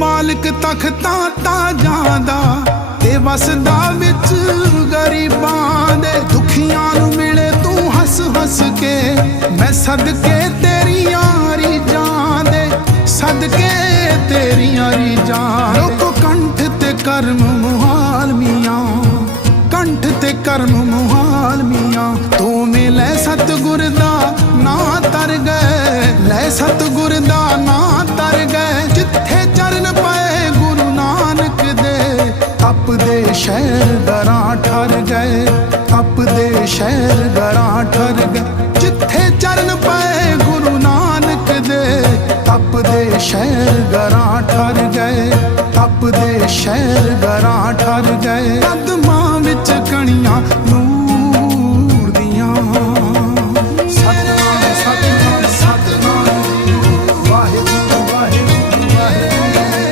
ਮਾਲਕ ਤਖਤਾਂ ਤਾਜਾਂ ਦਾ ਤੇ ਵਸਦਾ ਵਿੱਚ ਗਰੀਬਾਂ ਦੇ ਦੁਖੀਆਂ ਨੂੰ ਮਿਲੇ ਤੂੰ ਹੱਸ ਹੱਸ ਕੇ। ਮੈਂ ਸਦਕੇ ਤੇਰੀਆਂ ਰੀਜਾਂ ਦੇ, ਸਦਕੇ ਤੇਰੀਆਂ ਰੀਜਾਂ ਲੋਕੋ ਕੰਠ ਤੇ ਕਰਮ ਮੁਹਾਲ ਮੀਆਂ, ਕੰਠ ਤੇ ਕਰਮ ਮੁਹਾਲ ਮੀਆਂ। ਤੂੰ ਮਿਲੇ ਸਤਿਗੁਰ ਦਾ ਨਾ ਤਰ ਗਏ ਲੈ ਸਤਿਗੁਰ ਤਪਦੇ ਸ਼ਹਿਰ ਦਰਾਂ ਠਰ ਗਏ ਤਪਦੇ ਸ਼ਹਿਰ ਦਰਾਂ ਠਰ ਗਏ। ਜਿੱਥੇ ਚਰਨ ਪਏ ਗੁਰੂ ਨਾਨਕ ਦੇ ਤਪਦੇ ਸ਼ਹਿਰ ਦਰਾਂ ਠਰ ਗਏ ਤਪਦੇ ਸ਼ਹਿਰ ਦਰਾਂ ਠਰ ਗਏ।